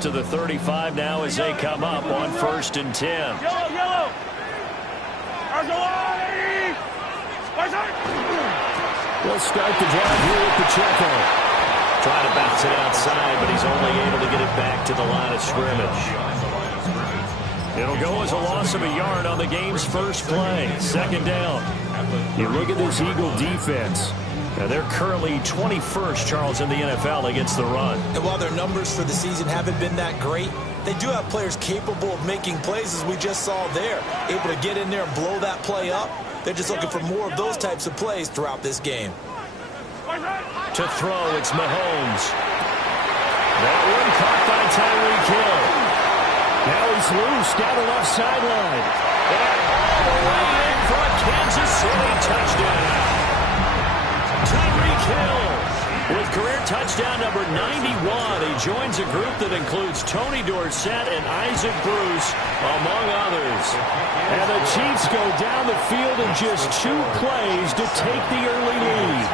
to the 35 now as they come up on 1st and 10. Yellow. We'll start the drive here with Pacheco. Trying to bounce it outside, but he's only able to get it back to the line of scrimmage. It'll go as a loss of a yard on the game's first play. 2nd down. You look at this Eagle defense. Now they're currently 21st, Charles, in the NFL against the run. And while their numbers for the season haven't been that great, they do have players capable of making plays, as we just saw there. Able to get in there and blow that play up. They're just looking for more of those types of plays throughout this game. To throw, it's Mahomes. That one caught by Tyreek Hill. Now he's loose down the left sideline. And all the way in for a Kansas City touchdown. Tyreek Hill with career touchdown number 91. He joins a group that includes Tony Dorsett and Isaac Bruce, among others. And the Chiefs go down the field in just 2 plays to take the early lead.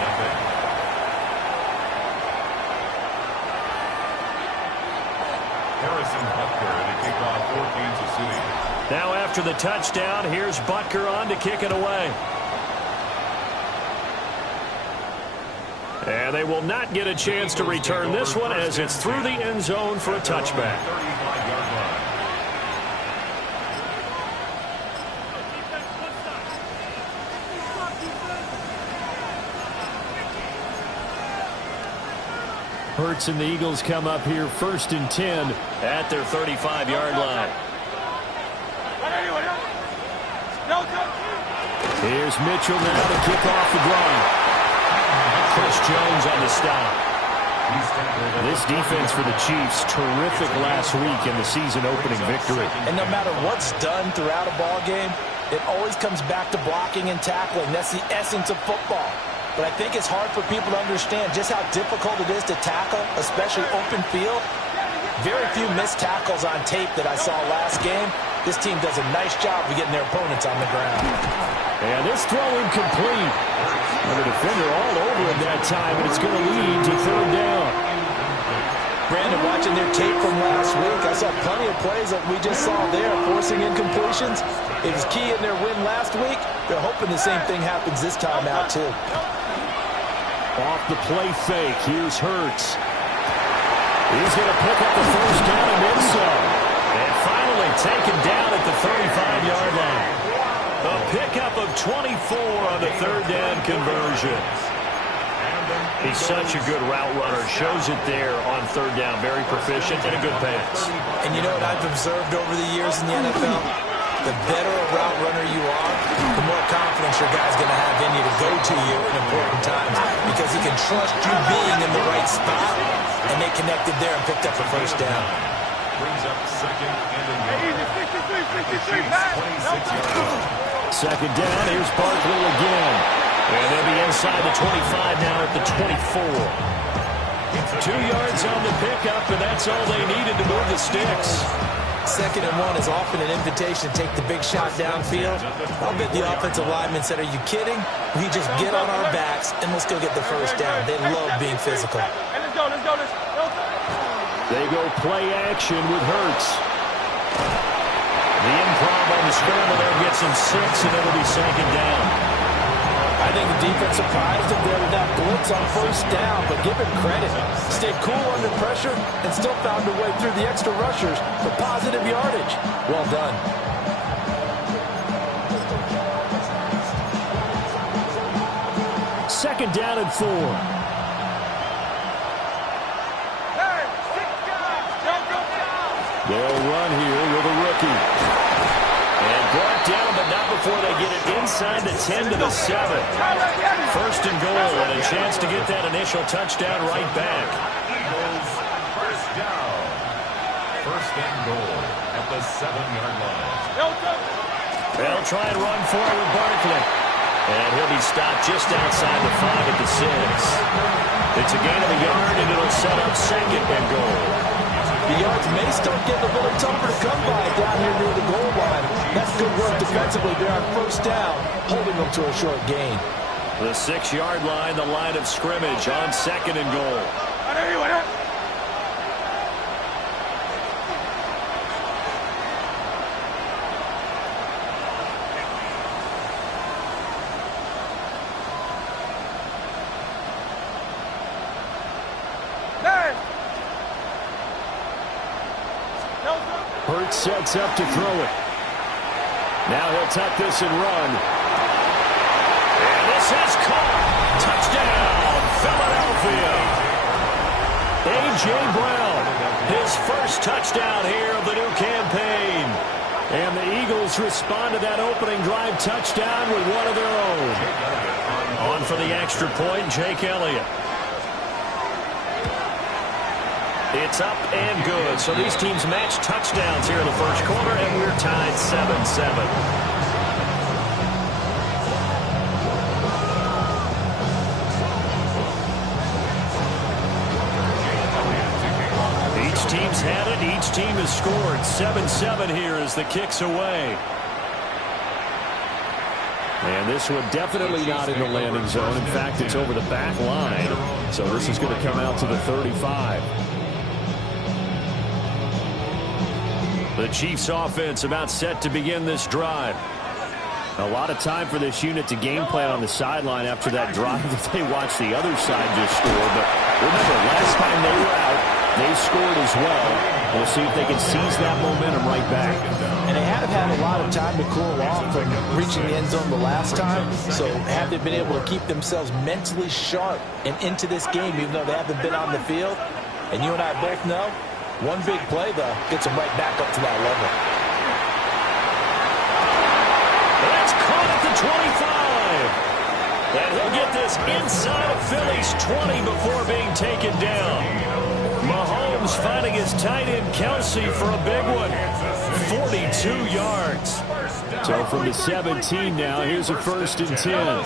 Now after the touchdown, here's Butker on to kick it away. And they will not get a chance to return this one as it's through the end zone for a touchback. Hurts and the Eagles come up here 1st and 10 at their 35-yard line. Here's Mitchell now to kick off the drive. Chris Jones on the stop. This defense for the Chiefs, terrific last week in the season-opening victory. And no matter what's done throughout a ball game, it always comes back to blocking and tackling. That's the essence of football. But I think it's hard for people to understand just how difficult it is to tackle, especially open field. Very few missed tackles on tape that I saw last game. This team does a nice job of getting their opponents on the ground. And this throw incomplete. And the defender all over him that time, and it's going to lead to 3rd down. Brandon, watching their tape from last week, I saw plenty of plays like we just saw there, forcing incompletions. It was key in their win last week. They're hoping the same thing happens this time out, too. Off the play fake, here's Hurts. He's going to pick up the 1st down and then some. And finally taken down at the 35-yard line. A pickup of 24 on the 3rd down conversion. He's such a good route runner. Shows it there on 3rd down. Very proficient and a good pass. And you know what I've observed over the years in the NFL? The better a route runner you are, the more confidence your guy's going to have in you to go to you in important times, because he can trust you being in the right spot, and they connected there and picked up the 1st down. Brings up 2nd and 1. 2nd down, here's Barkley again. And they'll be inside the 25 now at the 24. 2 yards on the pickup, and that's all they needed to move the sticks. 2nd and 1 is often an invitation to take the big shot downfield. I'll bet the offensive lineman said, are you kidding? We just get on our backs, and let's go get the 1st down. They love being physical. Let's go. They go play action with Hurts. The improv on the scramble there gets him 6, and it'll be 2nd down. I think the defense surprised him there with that blitz on 1st down, but give him credit. Stayed cool under pressure and still found a way through the extra rushers for positive yardage. Well done. Second down and 4. They'll run here with a rookie. And brought down, but not before they get it inside the 10 to the 7. 1st and goal, and a chance to get that initial touchdown right back. Eagles 1st down. 1st and goal at the 7-yard line. They'll try and run for it with Barkley. And he'll be stopped just outside the 5 at the 6. It's a gain of a yard, and it'll set up 2nd and goal. The yards may start getting a little tougher to come by down here near the goal line. That's good work defensively there on 1st down, holding them to a short gain. The 6-yard line, the line of scrimmage on 2nd and goal. Hurts sets up to throw it. Now he'll tuck this and run. And this is caught. Touchdown, Philadelphia. A.J. Brown, his first touchdown here of the new campaign. And the Eagles respond to that opening drive touchdown with one of their own. On for the extra point, Jake Elliott. It's up and good. So these teams match touchdowns here in the first quarter, and we're tied 7-7. Each team's had it. Each team has scored. 7-7 here as the kick's away. And this one definitely not in the landing zone. In fact, it's over the back line. So this is going to come out to the 35. The Chiefs offense about set to begin this drive. A lot of time for this unit to game plan on the sideline after that drive that they watched the other side just score. But remember, last time they were out, they scored as well. We'll see if they can seize that momentum right back. And they have had a lot of time to cool off from reaching the end zone the last time. So have they been able to keep themselves mentally sharp and into this game, even though they haven't been on the field? And you and I both know, one big play, though, gets them right back up to that level. That's caught at the 25. And he'll get this inside of Philly's 20 before being taken down. Mahomes finding his tight end Kelsey for a big one. 42 yards. So from the 17 now, here's a 1st and 10.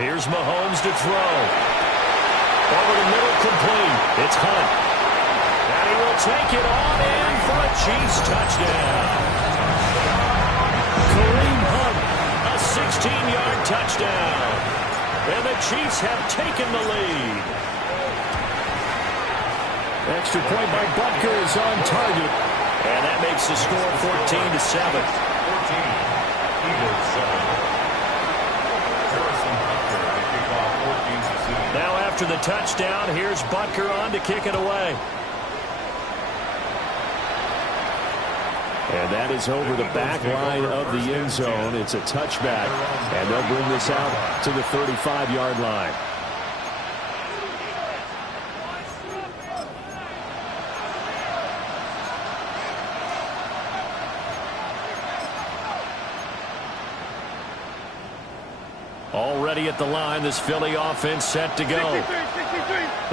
Here's Mahomes to throw. Over the middle, complete. It's Hunt. And he will take it on in for a Chiefs touchdown. Kareem Hunt, a 16-yard touchdown. And the Chiefs have taken the lead. Extra point by Butker is on target. And that makes the score 14-7. 14. Eagles 7. Now after the touchdown, here's Butker on to kick it away. And that is over the back line of the end zone. It's a touchback, and they'll bring this out to the 35-yard line. Already at the line, this Philly offense set to go.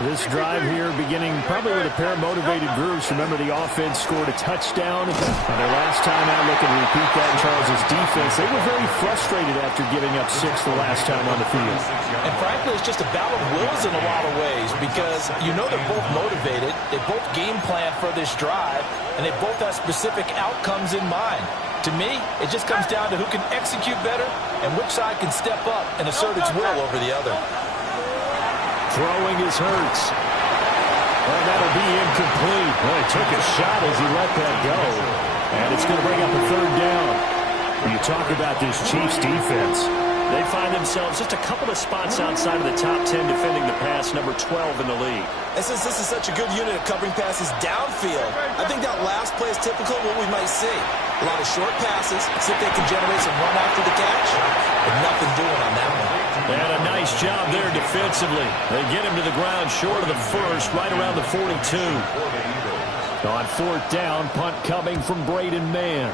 This drive here beginning probably with a pair of motivated groups. Remember, the offense scored a touchdown. And their last time out, looking to repeat that in Charles' defense. They were very frustrated after giving up 6 the last time on the field. And frankly, it's just a battle of wills in a lot of ways because you know they're both motivated. They both game plan for this drive, and they both have specific outcomes in mind. To me, it just comes down to who can execute better and which side can step up and assert its will over the other. Throwing is Hurts. And that'll be incomplete. Well, he took a shot as he let that go. And it's going to bring up a 3rd down. When you talk about this Chiefs defense, they find themselves just a couple of spots outside of the top 10 defending the pass, number 12 in the league. And since this is such a good unit of covering passes downfield, I think that last play is typical of what we might see. A lot of short passes, see if they can generate some run after the catch, but nothing doing on that one. And a nice job there defensively. They get him to the ground short of the first, right around the 42. On 4th down, punt coming from Braden Mann.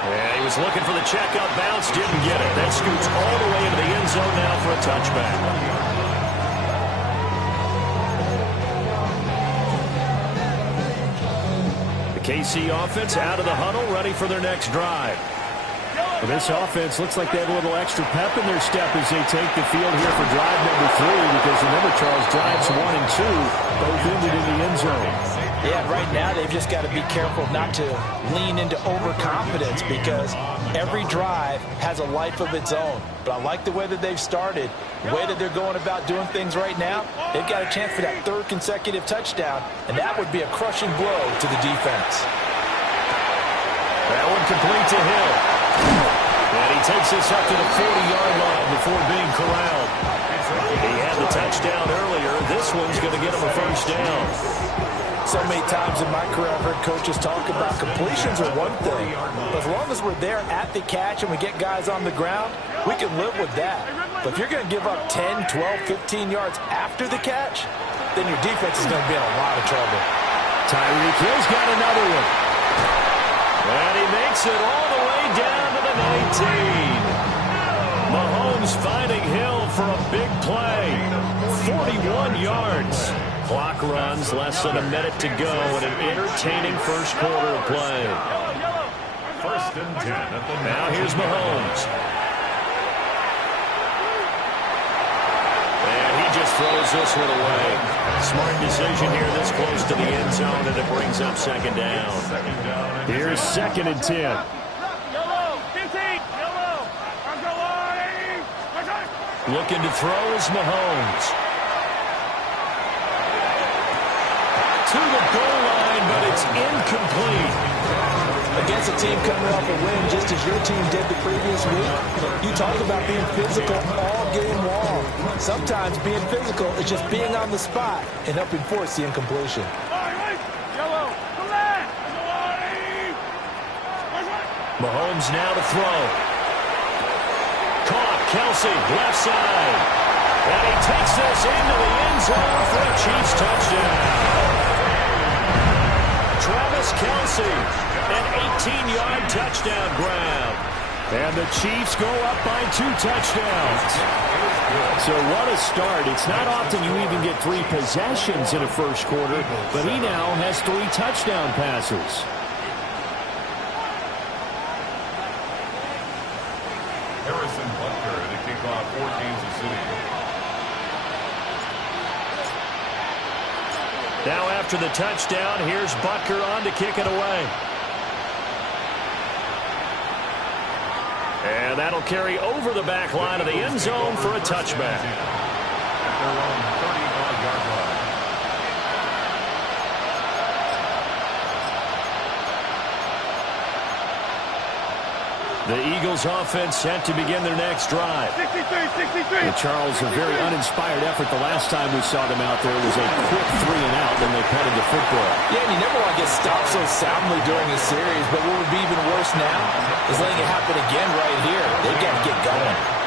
Yeah, he was looking for the checkup bounce, didn't get it. That scoots all the way into the end zone now for a touchback. The KC offense out of the huddle, ready for their next drive. Well, this offense looks like they have a little extra pep in their step as they take the field here for drive number 3, because remember, Charles, drives 1 and 2 both ended in the end zone. Yeah, right now they've just got to be careful not to lean into overconfidence because every drive has a life of its own. But I like the way that they've started, the way that they're going about doing things right now. They've got a chance for that 3rd consecutive touchdown, and that would be a crushing blow to the defense. That one complete to Hill. And he takes this up to the 40-yard line before being corralled. He had the touchdown earlier. This this one's going to get him a first down. So many times in my career I've heard coaches talk about completions are one thing. But as long as we're there at the catch and we get guys on the ground, we can live with that. But if you're going to give up 10, 12, 15 yards after the catch, then your defense is going to be in a lot of trouble. Tyreek Hill's got another one. And he makes it all the way down to the 19. Mahomes finding Hill for a big play. 41 yards. Clock runs, less than a minute to go in an entertaining first quarter of play. First and 10 at the now here's Mahomes. And he just throws this one away. Smart decision here this close to the end zone, and it brings up second down. Here's second and 10. Looking to throw is Mahomes. To the goal line, but it's incomplete. Against a team coming off a win just as your team did the previous week, you talk about being physical all game long. Sometimes being physical is just being on the spot and helping force the incompletion. Mahomes now to throw. Caught, Kelsey, left side. And he takes this into the end zone for a Chiefs touchdown. Travis Kelsey, an 18-yard touchdown grab. And the Chiefs go up by 2 touchdowns. So what a start. It's not often you even get 3 possessions in a first quarter, but he now has 3 touchdown passes. Harrison Butker to kick off for Kansas City. Now after the touchdown, here's Butker on to kick it away. And that'll carry over the back line of the end zone for a touchback. At their own 35-yard line. The Eagles offense set to begin their next drive. 63. And Charles, a very uninspired effort the last time we saw them out there. It was a quick 3 and out when they punted the football. Yeah, and you never want to get stopped so soundly during a series, but what would be even worse now is letting it happen again right here. They've got to get going.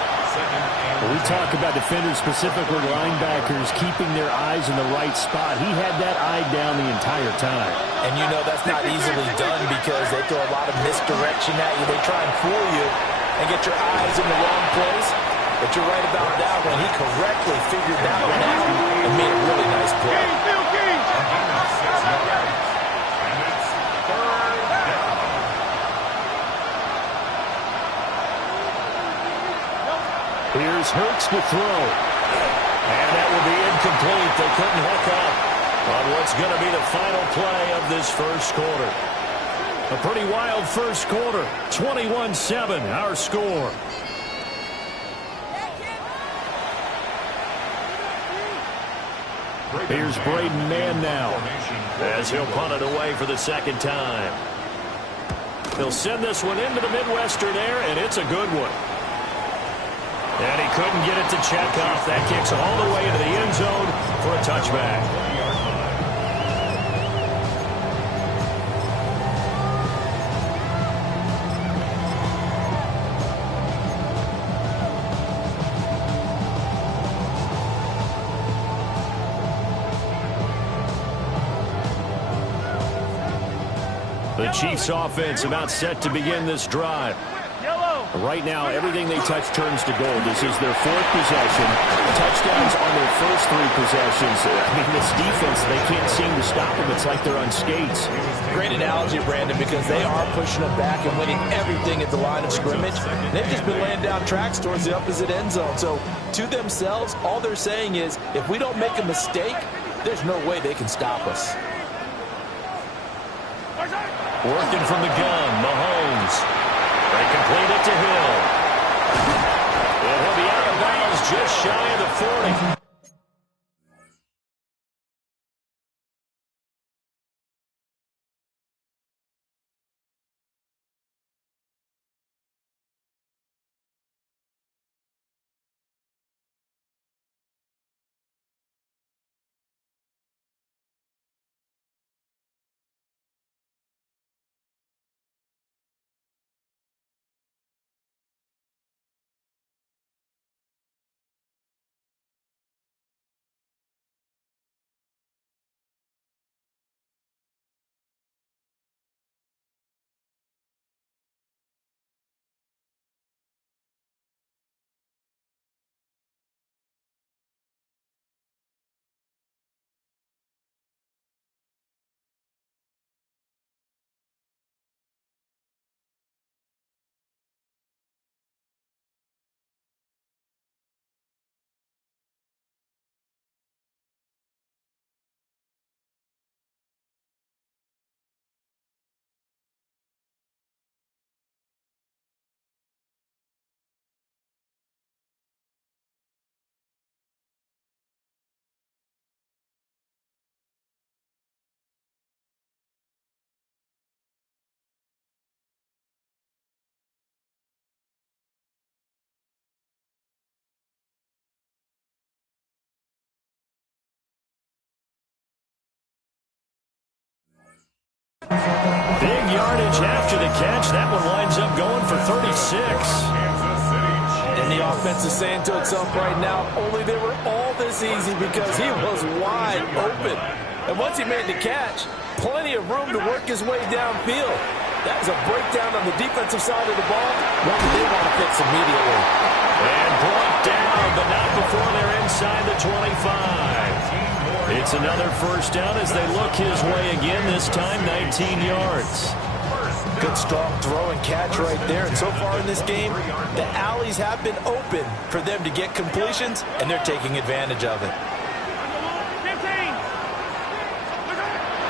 We talk about defenders, specifically linebackers, keeping their eyes in the right spot. He had that eye down the entire time. And you know that's not easily done because they throw a lot of misdirection at you. They try and fool you and get your eyes in the wrong place. But you're right about that one. He correctly figured that one out and made a really nice play. Here's Hurts to throw. And that will be incomplete. They couldn't hook up on what's going to be the final play of this first quarter. A pretty wild first quarter. 21-7, our score. Here's Braden Mann now, as he'll punt it away for the second time. He'll send this one into the Midwestern air, and it's a good one. And he couldn't get it to check off. That kicks all the way into the end zone for a touchback. The Chiefs offense about set to begin this drive. Right now, everything they touch turns to gold. This is their 4th possession. Touchdowns on their first 3 possessions. I mean, this defense, they can't seem to stop them. It's like they're on skates. Great analogy, Brandon, because they are pushing them back and winning everything at the line of scrimmage. They've just been laying down tracks towards the opposite end zone. So, to themselves, all they're saying is, if we don't make a mistake, there's no way they can stop us. Working from the gun, Mahomes. They complete it to Hill. And he'll be out of bounds just shy of the 40. Big yardage after the catch. That one winds up going for 36. And the offense is saying to itself right now, only they were all this easy because he was wide open. And once he made the catch, plenty of room to work his way downfield. That was a breakdown on the defensive side of the ball, one that they want to fix immediately. And brought down, but not before they're inside the 25. It's another first down as they look his way again, this time 19 yards. Good strong throw and catch right there. And so far in this game, the alleys have been open for them to get completions, and they're taking advantage of it.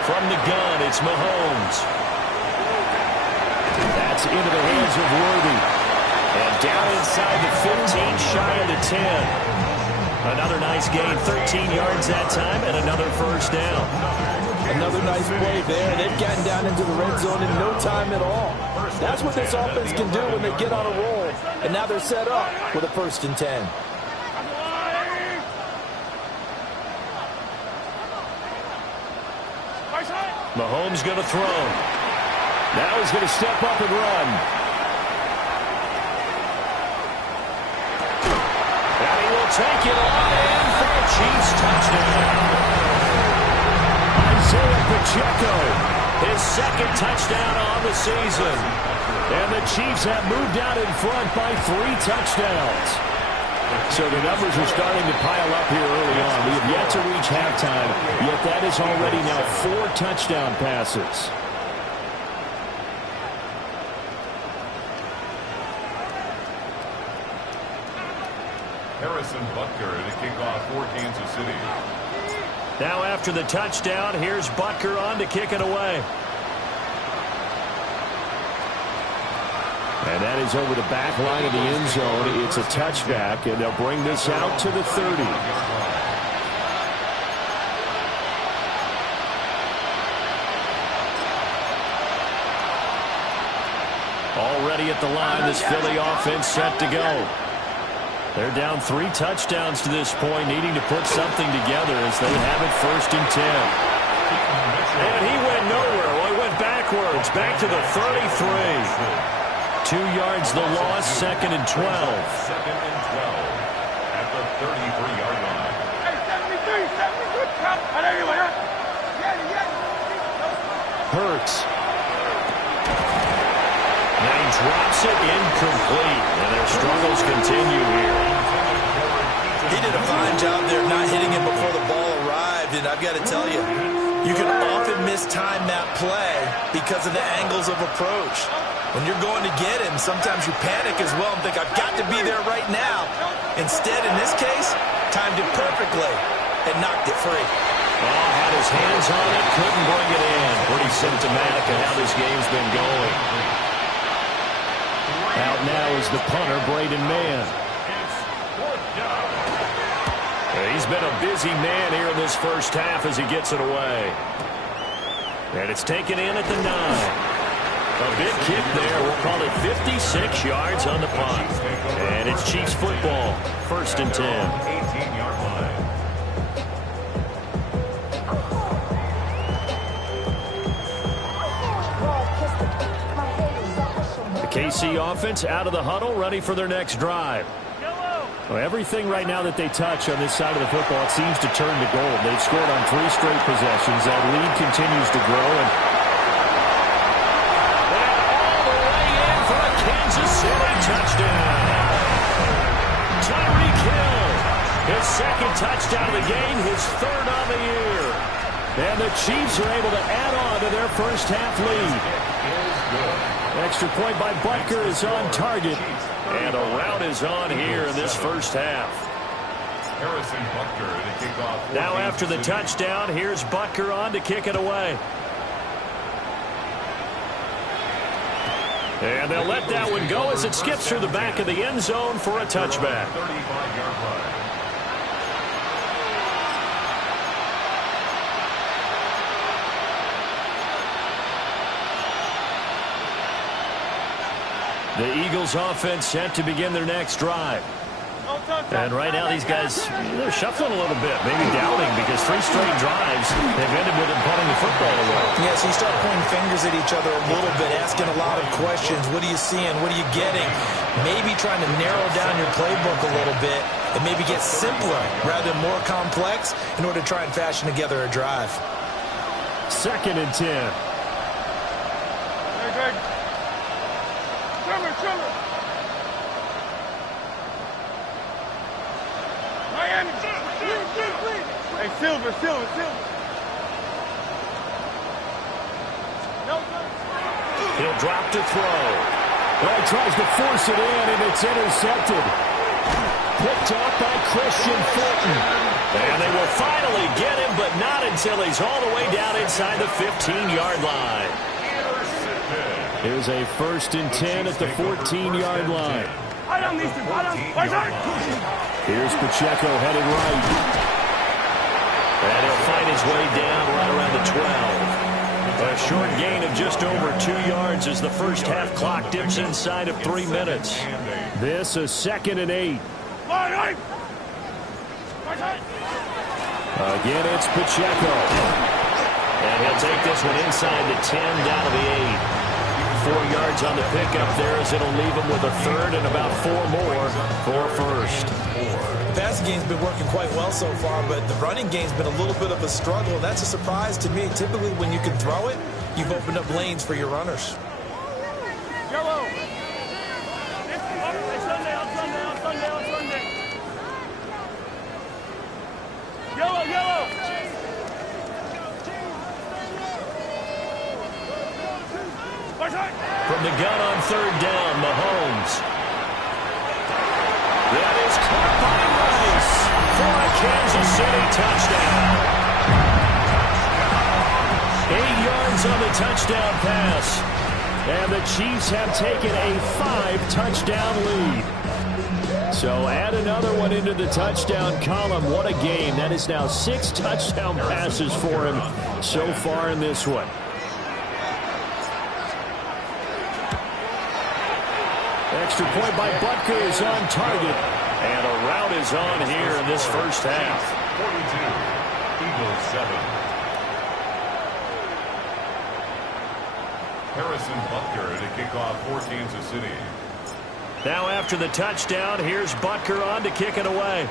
From the gun, it's Mahomes. That's into the hands of Worthy. And down inside the 15, shy of the 10. Another nice gain, 13 yards that time, and another first down. Another nice play there. They've gotten down into the red zone in no time at all. That's what this offense can do when they get on a roll. And now they're set up with a 1st and 10. Mahomes going to throw. Now he's going to step up and run. And he will take it on in for a Chiefs touchdown. Isaiah Pacheco, his 2nd touchdown on the season. And the Chiefs have moved out in front by 3 touchdowns. So the numbers are starting to pile up here early on. We have yet to reach halftime, yet that is already now 4 touchdown passes. Harrison Butker to kick off for Kansas City. Now after the touchdown, here's Butker on to kick it away. And that is over the back line of the end zone. It's a touchback, and they'll bring this out to the 30. Already at the line, this Philly offense set to go. They're down 3 touchdowns to this point, needing to put something together as they have it 1st and 10. And he went nowhere. Well, he went backwards, back to the 33. 2 yards the loss, 2nd and 12. 2nd and 12 at the 33-yard line. Hurts. Now he drops it incomplete, and their struggles continue here. He did a fine job there not hitting it before the ball arrived, and I've got to tell you, you can often mistime that play because of the angles of approach. When you're going to get him, sometimes you panic as well and think, I've got to be there right now. Instead, in this case, timed it perfectly and knocked it free. Oh, had his hands on it, couldn't bring it in. Pretty symptomatic of how this game's been going. Out now is the punter, Braden Mann. He's been a busy man here in this first half as he gets it away. And it's taken in at the 9. A big kick there. We'll call it 56 yards on the punt. And it's Chiefs football. 1st and 10. 18-yard line. The KC offense out of the huddle, ready for their next drive. Well, everything right now that they touch on this side of the football, it seems to turn to gold. They've scored on 3 straight possessions. That lead continues to grow. And Kansas City touchdown. Tyreek Hill, his 2nd touchdown of the game, his 3rd on the year. And the Chiefs are able to add on to their first half lead. Extra point by Butker is on target. And a rout is on here in this first half. Harrison Butker to kick off. Now after the touchdown, here's Butker on to kick it away. And they'll let that one go as it skips through the back of the end zone for a touchback. 35-yard line. The Eagles offense set to begin their next drive. And right now these guys, they're shuffling a little bit, maybe doubting, because 3 straight drives have ended with them punting the football away. Yeah, so you start pointing fingers at each other a little bit, asking a lot of questions. What are you seeing? What are you getting? Maybe trying to narrow down your playbook a little bit and maybe get simpler rather than more complex in order to try and fashion together a drive. 2nd and 10. Hey, Silver. He'll drop to throw. Well, he tries to force it in, and it's intercepted. Picked off by Christian Fulton. And they will finally get him, but not until he's all the way down inside the 15-yard line. Here's a 1st and 10 at the 14-yard line. Here's Pacheco headed right. And he'll find his way down right around the 12. A short gain of just over 2 yards as the first half clock dips inside of 3 minutes. This is 2nd and 8. Again, it's Pacheco. And he'll take this one inside the 10, down to the 8. 4 yards on the pickup there as it'll leave him with a 3rd and about 4 more for first. The passing game's been working quite well so far, but the running game's been a little bit of a struggle. That's a surprise to me. Typically, when you can throw it, you've opened up lanes for your runners. Yellow. Yellow. From the gun on 3rd down, Mahomes. That is caught by Rice for a Kansas City touchdown. 8 yards on the touchdown pass. And the Chiefs have taken a 5-touchdown lead. So add another one into the touchdown column. What a game. That is now 6 touchdown passes for him so far in this one. Extra point by Butker is on target. And a rout is on here in this first half. 42, Eagles 7. Harrison Butker to kick off for Kansas City. Now after the touchdown, here's Butker on to kick it away.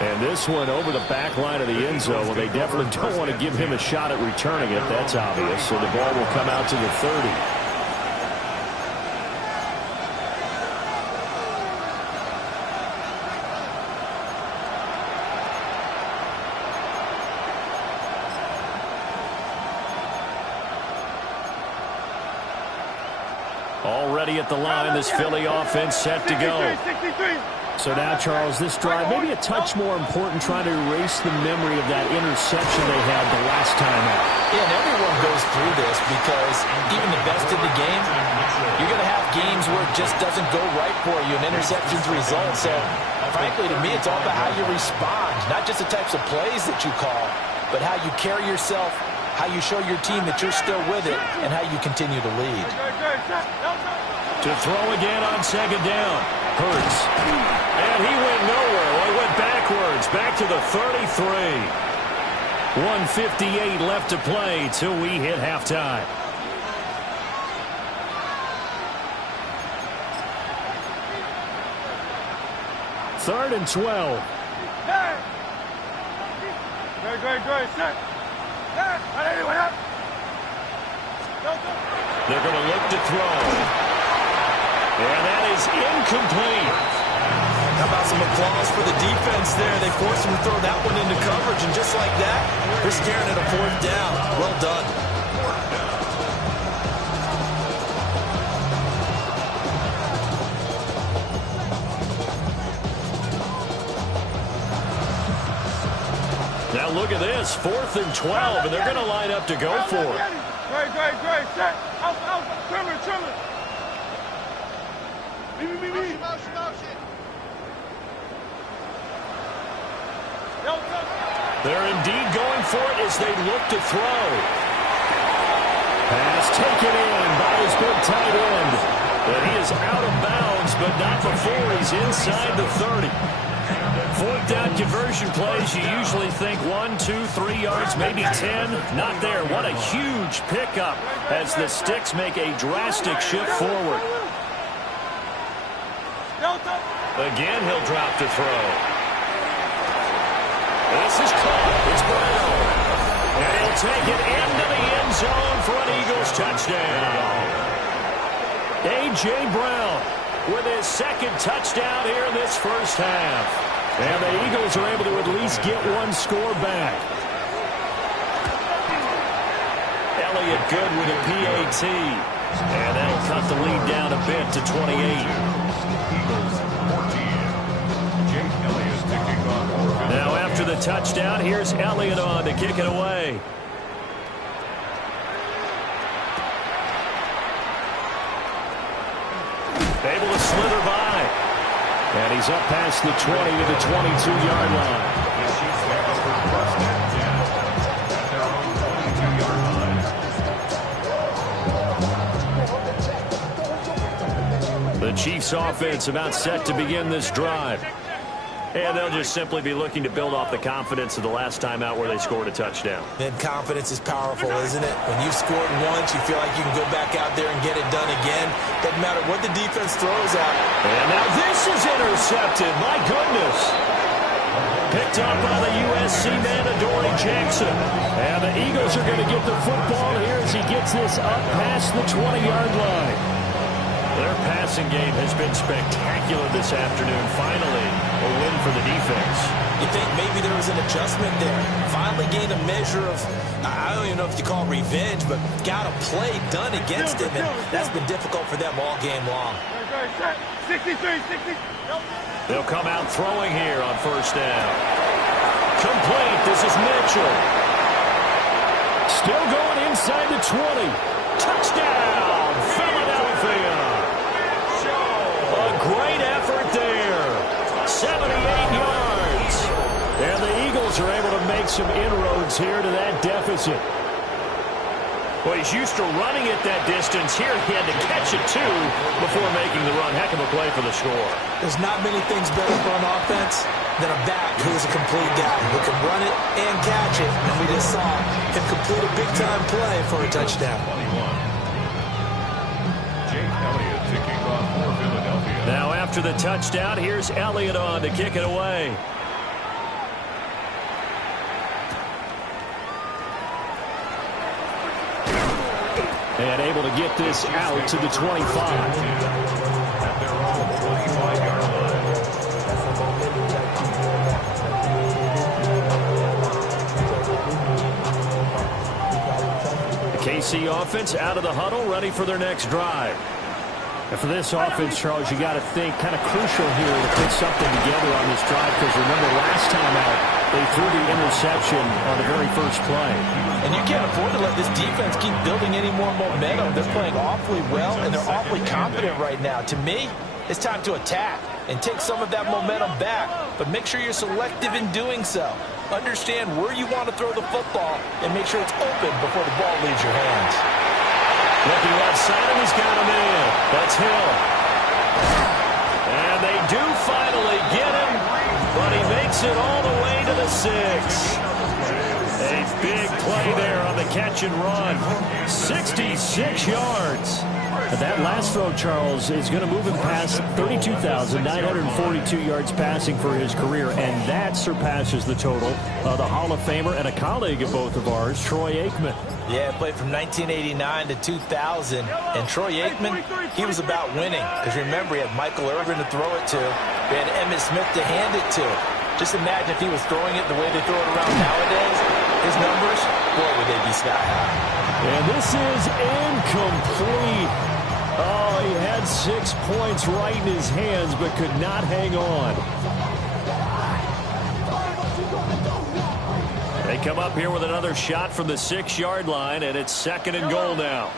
And this one over the back line of the end zone. Well, they definitely don't want to give him a shot at returning it. That's obvious. So the ball will come out to the 30. Already at the line, this Philly offense set to go. So now, Charles, this drive maybe a touch more important, trying to erase the memory of that interception they had the last time out. Yeah, and everyone goes through this because even the best in the game, you're going to have games where it just doesn't go right for you, and interceptions result. So, frankly, to me, it's all about how you respond, not just the types of plays that you call, but how you carry yourself, how you show your team that you're still with it, and how you continue to lead. To throw again on 2nd down. Hurts. And he went nowhere. Well, he went backwards. Back to the 33. 1:58 left to play till we hit halftime. Third and 12. They're going to look to throw. And that is incomplete. How about some applause for the defense there? They forced him to throw that one into coverage, and just like that, they're staring at a 4th down. Well done. Now look at this, 4th and 12, and they're going to line up to go for it. Great. Set. Out. Trimmer. Motion. They're indeed going for it as they look to throw. Pass taken in by his big tight end. But he is out of bounds. but not before he's inside the 30. Fourth down conversion plays, you usually think 1, 2, 3 yards, maybe 10. Not there. What a huge pickup as the Sticks make a drastic shift forward. Again, he'll drop to throw. This is caught. It's Brown. And he'll take it into the end zone for an Eagles touchdown. A.J. Brown with his second touchdown here in this first half. And the Eagles are able to at least get one score back. Elliott good with a PAT. And that'll cut the lead down a bit to 28. Eagles 14. Jake Elliott kicking off. Now after the touchdown, here's Elliott on to kick it away. Able to slither by. And he's up past the 20 to the 22-yard line. The Chiefs have a first and 10 at their own 22-yard line. The Chiefs offense about set to begin this drive. And they'll just simply be looking to build off the confidence of the last time out where they scored a touchdown. And confidence is powerful, isn't it? When you've scored once, you feel like you can go back out there and get it done again. Doesn't matter what the defense throws at. And now this is intercepted. My goodness. Picked up by the USC man, Adoree Jackson. And the Eagles are going to get the football here as he gets this up past the 20-yard line. Their passing game has been spectacular this afternoon. Finally, a win for the defense. You think maybe there was an adjustment there. Finally gained a measure of, I don't even know if you call it revenge, but got a play done against him, and that's been difficult for them all game long. 63, 60. They'll come out throwing here on first down. Complete. This is Mitchell. Still going inside the 20. Touchdown, Philadelphia. A great effort there. 78 yards. And the Eagles are able to make some inroads here to that deficit. Well, he's used to running at that distance. Here he had to catch it, too, before making the run. Heck of a play for the score. There's not many things better for an offense than a back who's a complete guy who can run it and catch it. And we just saw him complete a big-time play for a touchdown. 21. Jake Elliott to kick off for Philadelphia. Now after the touchdown, here's Elliott on to kick it away. And able to get this out to the 25. At their own 25-yard line. The KC offense out of the huddle, ready for their next drive. And for this offense, Charles, you got to think kind of crucial here to put something together on this drive, because remember last time out, they threw the interception on the very first play. And you can't afford to let this defense keep building any more momentum. They're playing awfully well, and they're awfully confident right now. To me, it's time to attack and take some of that momentum back, but make sure you're selective in doing so. Understand where you want to throw the football and make sure it's open before the ball leaves your hands. Looking left side, and he's got him in. That's Hill. And they do finally get him, but he makes it all the way to the 6. A big play there on the catch and run. 66 yards. But that last throw, Charles, is going to move him past 32,942 yards passing for his career, and that surpasses the total of the Hall of Famer and a colleague of both of ours, Troy Aikman. Yeah, played from 1989 to 2000. And Troy Aikman, he was about winning. Because remember, he had Michael Irvin to throw it to. He had Emmitt Smith to hand it to. Just imagine if he was throwing it the way they throw it around nowadays. His numbers, boy, would they be sky high. And this is incomplete. Oh, he had 6 points right in his hands, but could not hang on. They come up here with another shot from the 6-yard line, and it's 2nd and goal now.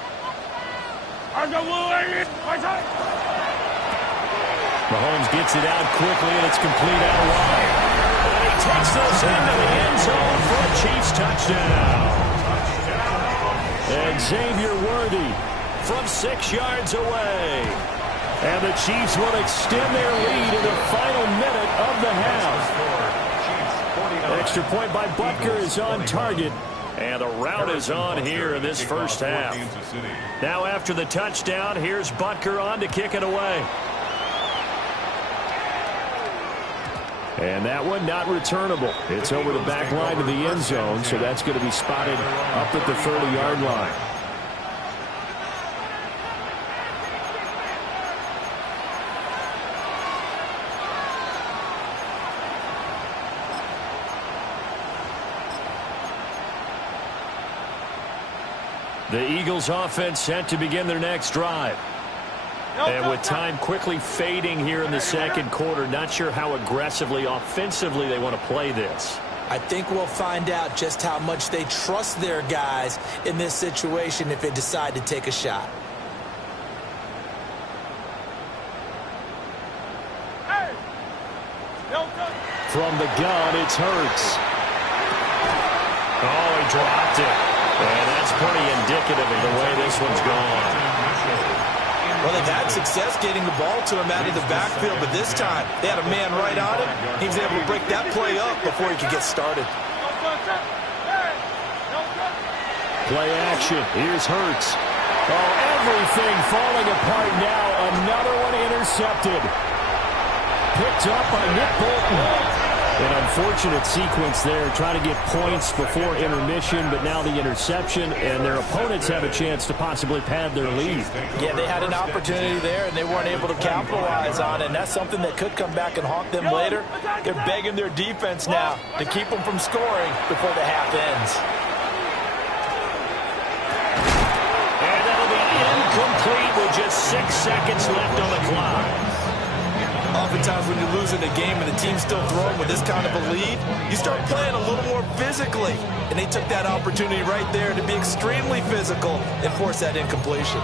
Mahomes gets it out quickly, and it's complete out wide. And he takes this into the end zone for a Chiefs touchdown. And Xavier Worthy from 6 yards away. And the Chiefs will extend their lead in the final minute of the half. Extra point by Butker is on target. And the rout is on here in this first half. Now after the touchdown, here's Butker on to kick it away. And that one not returnable. It's over the back line of the end zone, so that's going to be spotted up at the 30-yard line. The Eagles offense set to begin their next drive. And with time quickly fading here in the second quarter, not sure how aggressively, offensively they want to play this. I think we'll find out just how much they trust their guys in this situation if they decide to take a shot. From the gun, it's Hurts. Oh, he dropped it. And that's pretty indicative of the way this one's gone. Well, they've had success getting the ball to him out of the backfield, but this time they had a man right on him. He was able to break that play up before he could get started. Play action. Here's Hurts. Oh, everything falling apart now. Another one intercepted. Picked up by Nick Bolton. An unfortunate sequence there, trying to get points before intermission, but now the interception, and their opponents have a chance to possibly pad their lead. Yeah, they had an opportunity there, and they weren't able to capitalize on it, and that's something that could come back and haunt them later. They're begging their defense now to keep them from scoring before the half ends. And that'll be incomplete with just 6 seconds left on the clock. Oftentimes when you're losing a game and the team's still throwing with this kind of a lead, you start playing a little more physically. And they took that opportunity right there to be extremely physical and force that incompletion.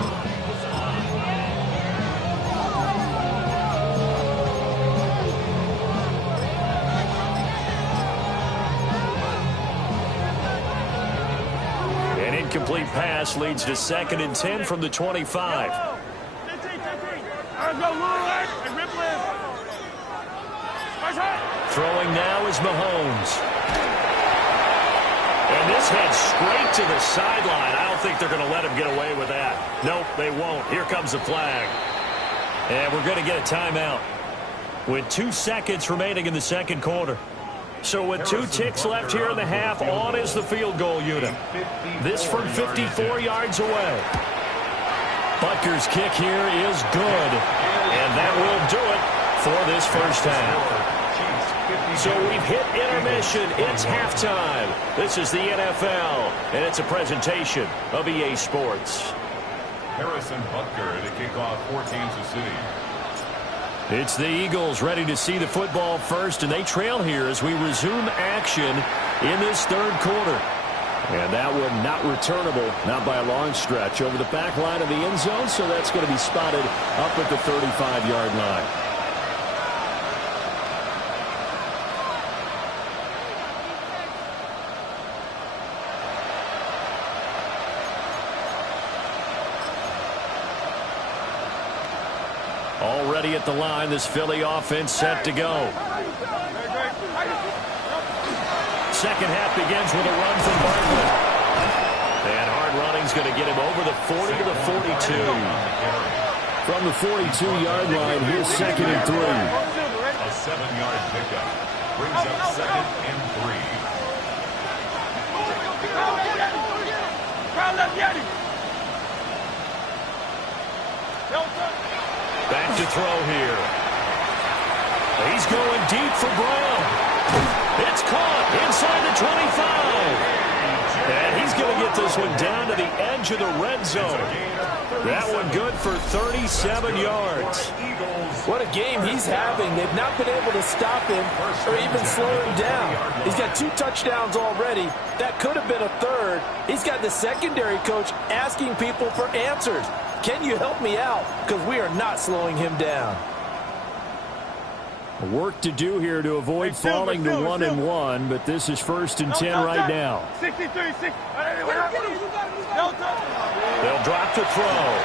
An incomplete pass leads to 2nd and 10 from the 25. Throwing now is Mahomes. And this heads straight to the sideline. I don't think they're going to let him get away with that. Nope, they won't. Here comes the flag. And we're going to get a timeout with 2 seconds remaining in the second quarter. So with 2 ticks left here in the half, on is the field goal unit. This from 54 yards away. Butker's kick here is good. And that will do it for this first half. So we've hit intermission. It's halftime. This is the NFL, and it's a presentation of EA Sports. Harrison Butker to kick off for Kansas City. It's the Eagles ready to see the football first, and they trail here as we resume action in this third quarter. And that one not returnable, not by a long stretch, over the back line of the end zone, so that's going to be spotted up at the 35-yard line. Already at the line, this Philly offense set to go. Second half begins with a run from Bartlett. And hard running's going to get him over the 40 to the 42. From the 42-yard line, here's 2nd and 3. A 7-yard pickup brings up 2nd and 3. Back to throw here. He's going deep for Brown. It's caught inside the 25. And he's going to get this one down to the edge of the red zone. That one good for 37 yards. What a game he's having. They've not been able to stop him or even slow him down. He's got 2 touchdowns already. That could have been a third. He's got the secondary coach asking people for answers. Can you help me out? Because we are not slowing him down. Work to do here to avoid falling to 1-1, but this is 1st and 10 right now. 63, 6. They'll drop to throw.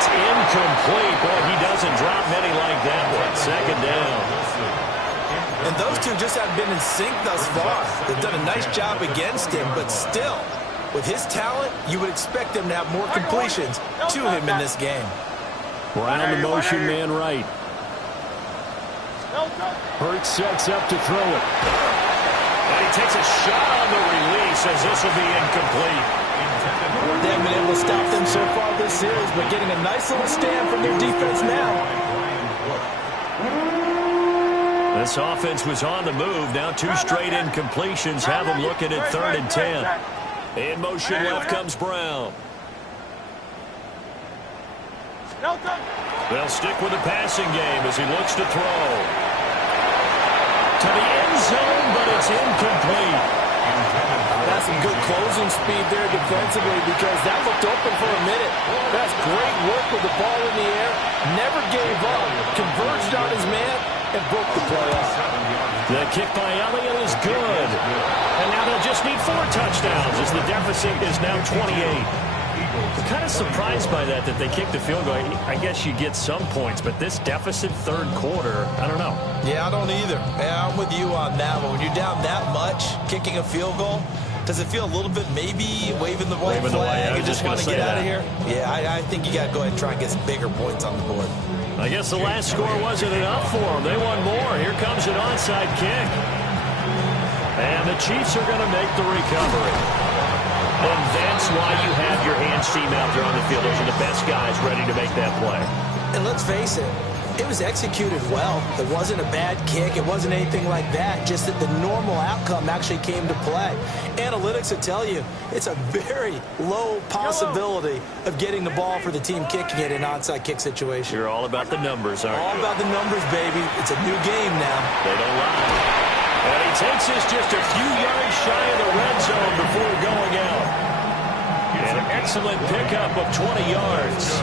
It's incomplete. Boy, he doesn't drop many like that one. Second down. And those two just haven't been in sync thus far. They've done a nice job against him, but still, with his talent, you would expect him to have more completions to him in this game. Brown the motion man right. Hurts sets up to throw it. And he takes a shot on the release as this will be incomplete. They haven't been able to stop them so far this series, but getting a nice little stand from their defense now. This offense was on the move. Now 2 straight incompletions have them looking at 3rd and 10. In motion left comes Brown. They'll stick with the passing game as he looks to throw. To the end zone, but it's incomplete. That's some good closing speed there defensively because that looked open for a minute. That's great work with the ball in the air. Never gave up. Converged on his man and broke the play up. The kick by Elliott is good. And now they'll just need 4 touchdowns as the deficit is now 28. I'm kind of surprised by that they kicked the field goal. I guess you get some points, but this deficit 3rd quarter, I don't know. Yeah, I don't either. Yeah, I'm with you on that one. When you're down that much, kicking a field goal, does it feel a little bit maybe waving the white flag and just want to get out of here? Yeah, I think you got to go ahead and try and get some bigger points on the board. I guess the last score wasn't enough for them. They want more. Here comes an onside kick. And the Chiefs are going to make the recovery. And that's why you have your hands team out there on the field. Those are the best guys ready to make that play. And let's face it, it was executed well. It wasn't a bad kick. It wasn't anything like that. Just that the normal outcome actually came to play. Analytics will tell you it's a very low possibility of getting the ball for the team kicking it in an onside kick situation. You're all about the numbers, aren't you? All about the numbers, baby. It's a new game now. They don't lie. And he takes this just a few yards shy of the red zone before going out. And an excellent pickup of 20 yards.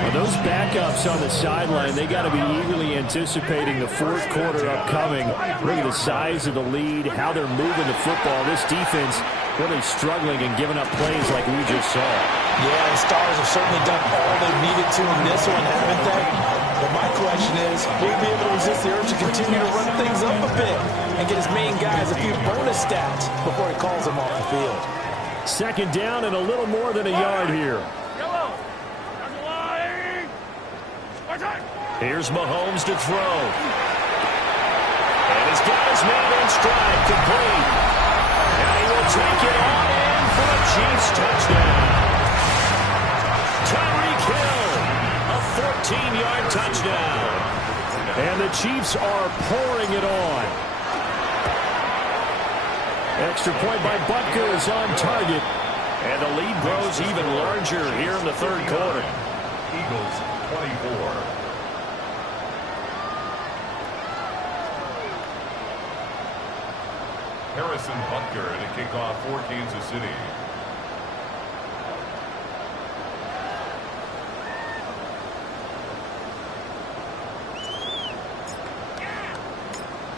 Well, those backups on the sideline, they got to be eagerly anticipating the 4th quarter upcoming. Look at the size of the lead, how they're moving the football. This defense really struggling and giving up plays like we just saw. Yeah, the Stars have certainly done all they've needed to in this one, haven't they? But my question is, will he be able to resist the urge to continue to run things up a bit and get his main guys a few bonus stats before he calls them off the field? 2nd down and a little more than a yard here. Here's Mahomes to throw. And he's got his man in stride, complete. And he will take it on in for a Chiefs touchdown. Tyreek Hill, a 14-yard touchdown. And the Chiefs are pouring it on. Extra point by Butker is on target. And the lead grows even larger here in the 3rd quarter. Eagles 24. Harrison Butker to kick off for Kansas City.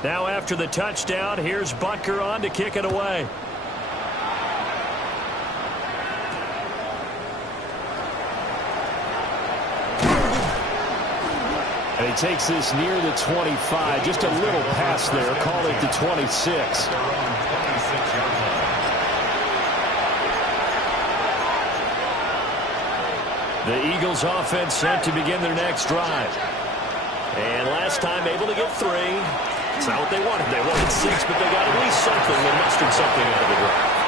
Now after the touchdown, here's Butker on to kick it away. And he takes this near the 25. Just a little pass there. Call it the 26. The Eagles offense set to begin their next drive. And last time able to get 3. It's not what they wanted. They wanted 6, but they got at least something. They mustered something out of the drive.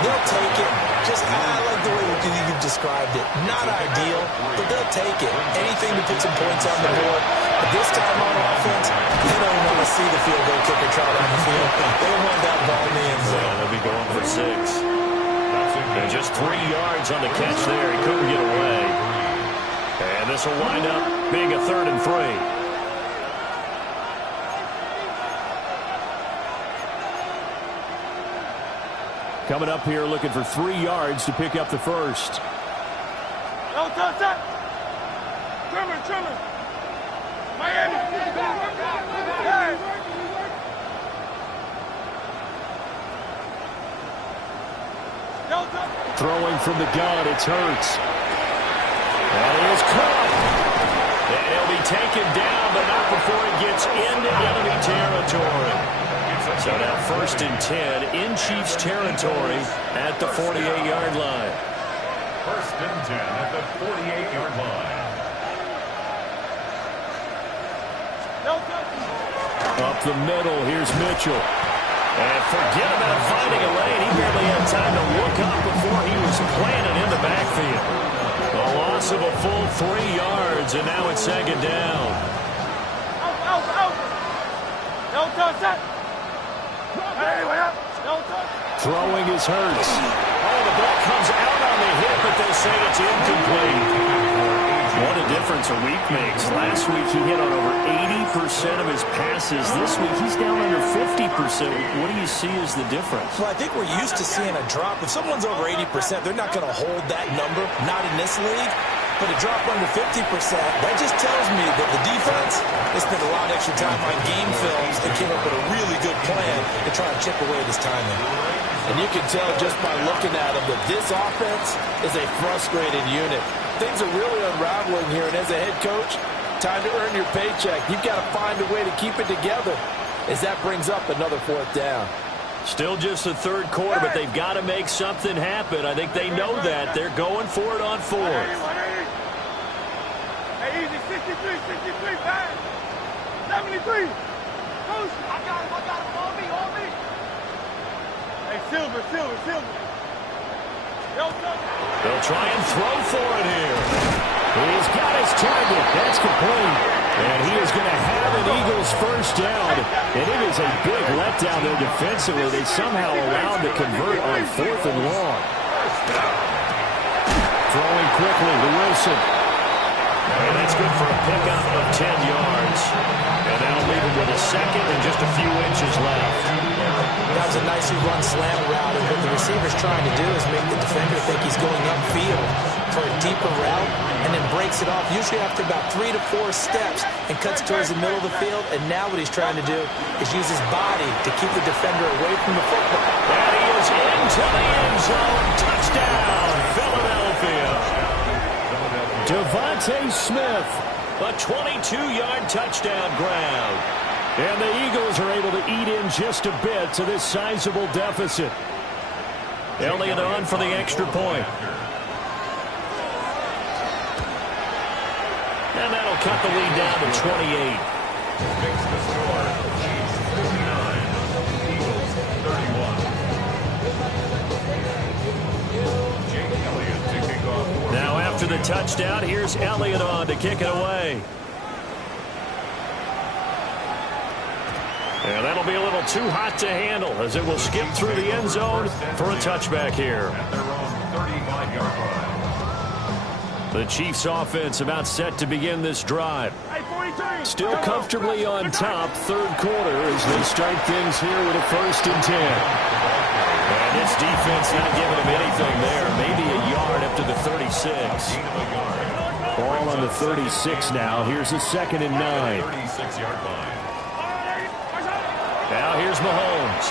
They'll take it. Just, I like the way you've described it. Not ideal, but they'll take it. Anything to put some points on the board. But this time on offense, they don't want to see the field goal kicker trot on the field. They want that ball in the end zone. Yeah, they'll be going for 6. And just 3 yards on the catch there. He couldn't get away. And this will wind up being a 3rd and 3. Coming up here looking for 3 yards to pick up the first. Trimmer. Miami. Throwing from the gun, it's Hurts. And he is caught. And he'll be taken down, but not before he gets into enemy territory. So now 1st and 10 in Chiefs territory at the 48-yard line. 1st and 10 at the 48-yard line. Up the middle, here's Mitchell. And forget about finding a lane. He barely had time to look up before he was planted in the backfield. A loss of a full 3 yards, and now it's 2nd down. Throwing is Hurts. Oh, the ball comes out on the hip, but they say it's incomplete. What a difference a week makes. Last week he hit on over 80% of his passes. This week he's down under 50%. What do you see as the difference? Well, I think we're used to seeing a drop. If someone's over 80%, they're not going to hold that number. Not in this league. But a drop under 50%, that just tells me that the defense has spent a lot of extra time on game films and came up with a really good plan to try and chip away this timing. And you can tell just by looking at them that this offense is a frustrated unit. Things are really unraveling here, and as a head coach, time to earn your paycheck. You've got to find a way to keep it together as that brings up another 4th down. Still just the 3rd quarter, but they've got to make something happen. I think they know that. They're going for it on 4th. Hey, easy, 63, 5, 73. Coach, I got him, on me. Hey, Silver. They'll try and throw for it here. He's got his target. That's complete. And he is going to have an Eagles 1st down. And it is a big letdown there defensively. They somehow allowed to convert on 4th and long. Throwing quickly to Wilson. And that's good for a pickup of 10 yards. And that'll leave him with a 2nd and just a few inches left. That was a nicely run slant route, and what the receiver's trying to do is make the defender think he's going upfield for a deeper route, and then breaks it off, usually after about 3 to 4 steps, and cuts towards the middle of the field. And now what he's trying to do is use his body to keep the defender away from the football. And he is into the end zone. Touchdown, Philadelphia. Devontae Smith, a 22-yard touchdown grab. And the Eagles are able to eat in just a bit to this sizable deficit. Elliott on for the extra point. And that'll cut the lead down to 28. Makes the score. Chiefs 49, Eagles 31. Jake Elliott to kick off. Now after the touchdown, here's Elliott on to kick it away. And that'll be a little too hot to handle as it will skip through the end zone for a touchback here. At their own 35-yard line. The Chiefs offense about set to begin this drive. Still comfortably on top, 3rd quarter as they start things here with a 1st and 10. And this defense not giving them anything there. Maybe a yard up to the 36. Ball on the 36 now. Here's a 2nd and 9. 36-yard line. Now here's Mahomes.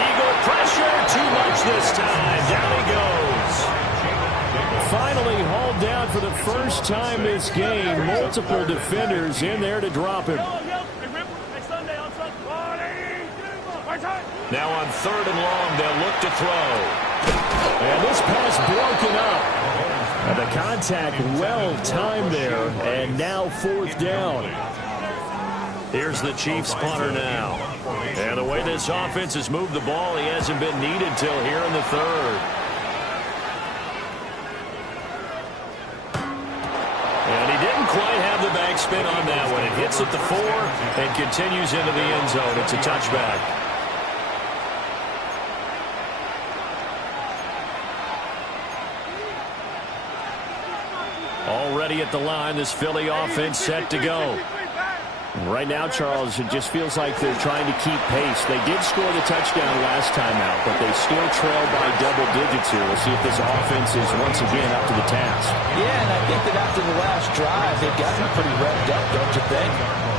Eagle pressure, too much this time. Down he goes. Finally hauled down for the first time this game. Multiple defenders in there to drop him. Now on 3rd and long, they'll look to throw. And this pass broken up. And the contact well timed there. And now 4th down. Here's the Chiefs punter now. And the way this offense has moved the ball, he hasn't been needed till here in the 3rd. And he didn't quite have the backspin on that one. It hits at the 4 and continues into the end zone. It's a touchback. Already at the line, this Philly offense set to go. Right now, Charles, it just feels like they're trying to keep pace. They did score the touchdown last time out, but they still trail by double digits here. We'll see if this offense is once again up to the task. Yeah, and I think that after the last drive, they've gotten pretty revved up, don't you think?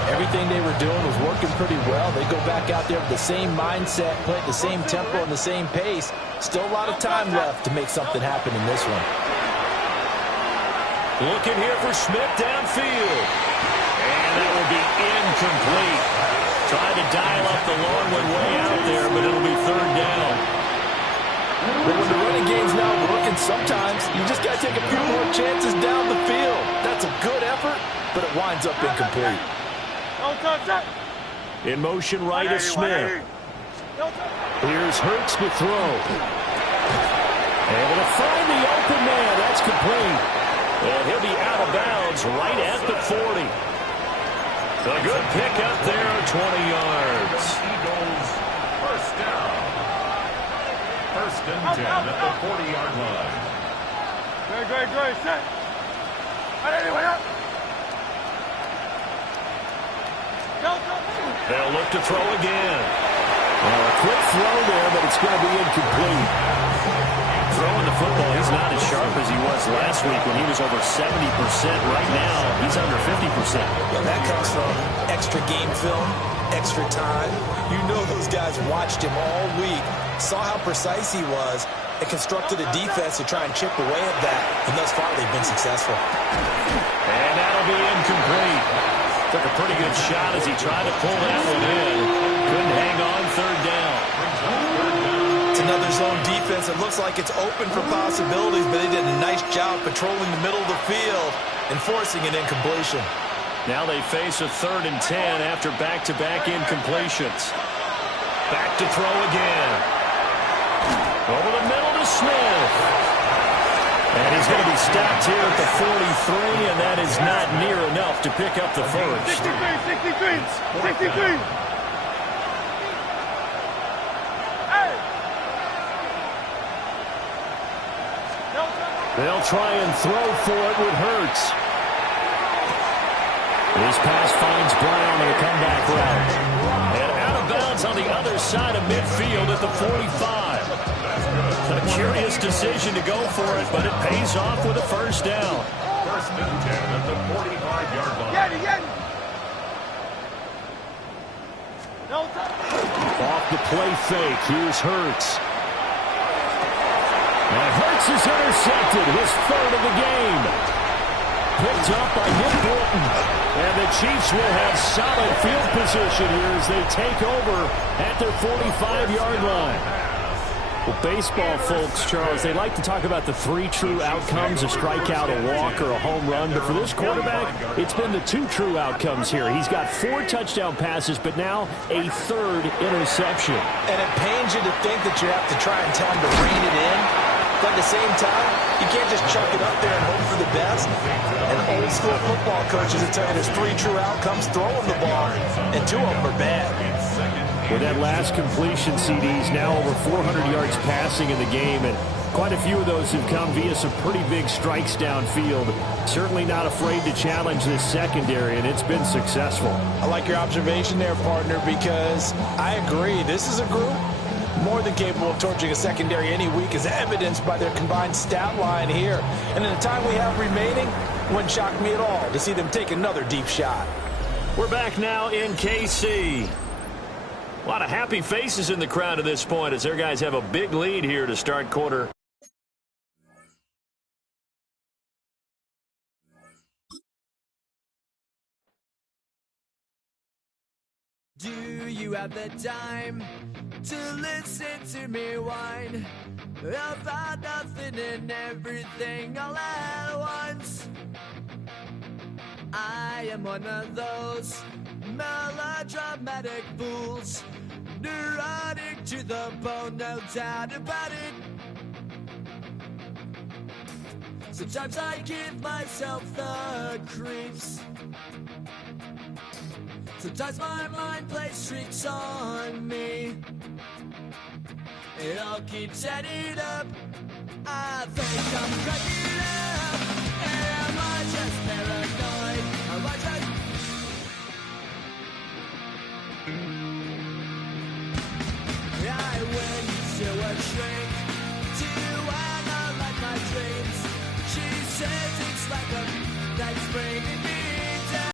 Everything they were doing was working pretty well. They go back out there with the same mindset, play at the same tempo and the same pace. Still a lot of time left to make something happen in this one. Looking here for Smith downfield. And that will be incomplete. Trying to dial up the long one way out there, but it'll be third down. But when the running game's not working, sometimes you just got to take a few more chances down the field. That's a good effort, but it winds up incomplete. In motion right is Smith. Here's Hurts to throw. Able to find the open man. That's complete. And he'll be out of bounds right at the 40. A good pick up there, 20 yards. Eagles, first down. First and 10 at the 40-yard line. Great, set. Anyway, up. They'll look to throw again. Well, a quick throw there, but it's going to be incomplete. Throwing the football, he's not as sharp as he was last week when he was over 70%. Right now, he's under 50%. Well, that comes from extra game film, extra time. You know those guys watched him all week, saw how precise he was, and constructed a defense to try and chip away at that. And thus far, they've been successful. And that'll be incomplete. Took a pretty good shot as he tried to pull that one in. Couldn't hang on, third down. It's another zone defense. It looks like it's open for possibilities, but they did a nice job patrolling the middle of the field and forcing an incompletion. Now they face a 3rd and 10 after back-to-back incompletions. Back to throw again. Over the middle to Smith. And he's going to be stopped here at the 43, and that is not near enough to pick up the first. 63. They'll try and throw for it with Hurts. His pass finds Brown on a comeback route. And out of bounds on the other side of midfield at the 45. A curious decision to go for it, but it pays off with a first down. First and 10 at the 45-yard line. Off the play fake, here's Hurts. And Hurts is intercepted, his 3rd of the game. Picked up by Nick Bolton. And the Chiefs will have solid field position here as they take over at their 45-yard line. Well, baseball folks, Charles, they like to talk about the 3 true outcomes, a strikeout, a walk, or a home run. But for this quarterback, it's been the 2 true outcomes here. He's got 4 touchdown passes, but now a 3rd interception. And it pains you to think that you have to try and tell him to rein it in. But at the same time, you can't just chuck it up there and hope for the best. And old school football coaches will tell you there's 3 true outcomes throwing the ball, and 2 of them are bad. With that last completion, CD's now over 400 yards passing in the game, and quite a few of those have come via some pretty big strikes downfield. Certainly not afraid to challenge this secondary, and it's been successful. I like your observation there, partner, because I agree. This is a group more than capable of torching a secondary any week, as evidenced by their combined stat line here. And in the time we have remaining, it wouldn't shock me at all to see them take another deep shot. We're back now in KC. A lot of happy faces in the crowd at this point as their guys have a big lead here to start quarter. Do you have the time to listen to me whine about nothing and everything all at once? I am one of those melodramatic fools, neurotic to the bone, no doubt about it. Sometimes I give myself the creeps. Sometimes my mind plays tricks on me. It all keeps adding up. I think I'm cracking up. Am I just paranoid? Am I just... I went to a shrink to analyze my dreams. She says it's like a that's bringing me